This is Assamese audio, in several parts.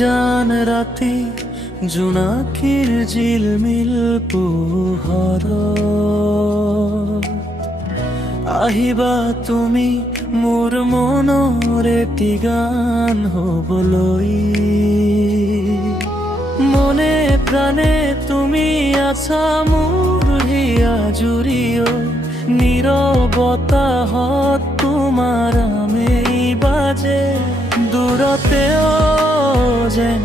নিজান ৰাতি জোনাকীৰ জিলমিল পোহৰ আহিবা তুমি মোৰ মনৰ এটি গান হবলৈ মনে প্ৰাণে তুমি আছা মোৰ হিয়া জুৰিও নীৰৱতাহত তোমাৰ আমেই বাজে দূৰতেও যেন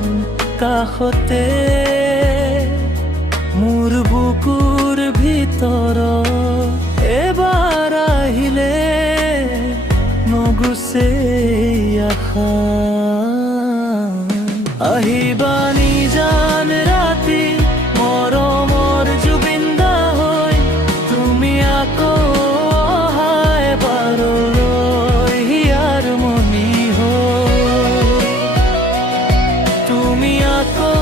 কাষতে মোৰ বুকুৰ ভিতৰত এবাৰ আহিলে নগুচে আশা আহিবা নিজান ৰাতি মৰমৰ জুবিন্দা হৈ তুমি আকৌ অহা এবাৰলৈ হিয়াৰ মনি হৈ তুমি আকৌ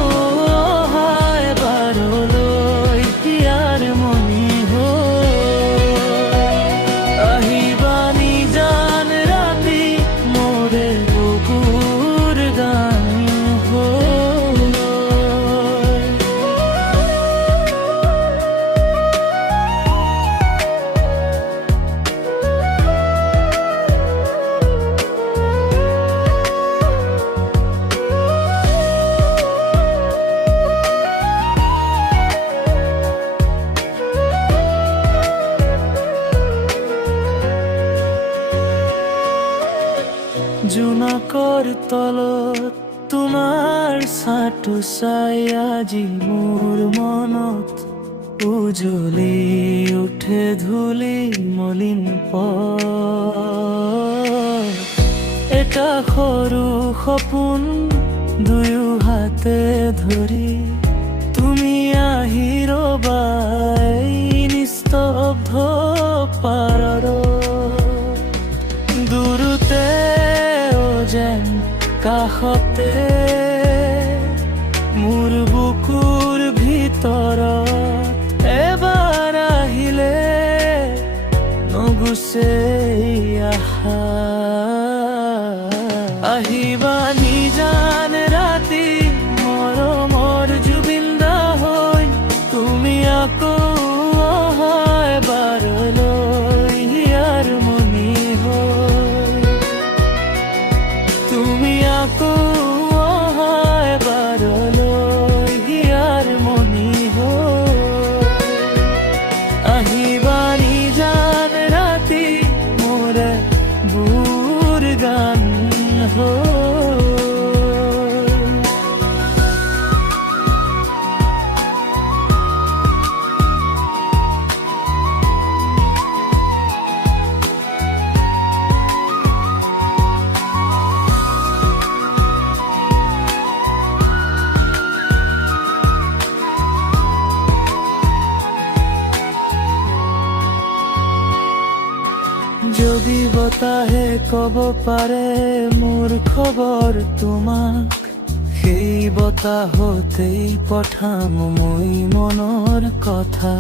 অহা এবাৰলৈ হিয়াৰ মনি হৈ আহিবা নিজান ৰাতি মোৰে বুকুৰ গান জোনাকৰ তলত তোমাৰ ছাটো চাই আজি মোৰ মনত উজ্বলি উঠে ধূলি মলিন পথ এটা সৰু সপোন দুয়ো হাতে ধৰি তুমি আহি ৰবা এই নিস্তব্ধ পাৰৰ দূৰতে যেন কাষতে মোৰ বুকুৰ ভিতৰত এবাৰ আহিলে নগুচে আশা আহিবা নিজান ৰাতি মৰমৰ জুবিন্দা হৈ তুমি আকৌ অহা এবাৰলৈ হিয়াৰ মনি হৈ তুমি আকৌ অহা এবাৰলৈ হিয়াৰ মনি হৈ আহিবা নিজান ৰাতি মোৰে বুকুৰ গান হৈ যদি বতাহে কব পাৰে মোৰ খবৰ তোমাক সেই বতাহতেই পঠাম মই মনৰ কথা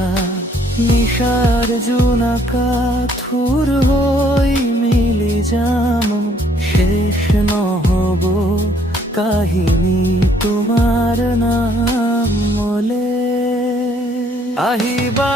নিশাৰ জোনাকা থুৰ হৈ মিলি যাম শেষ নহব কাহিনী তোমাৰ নামলে আহিবা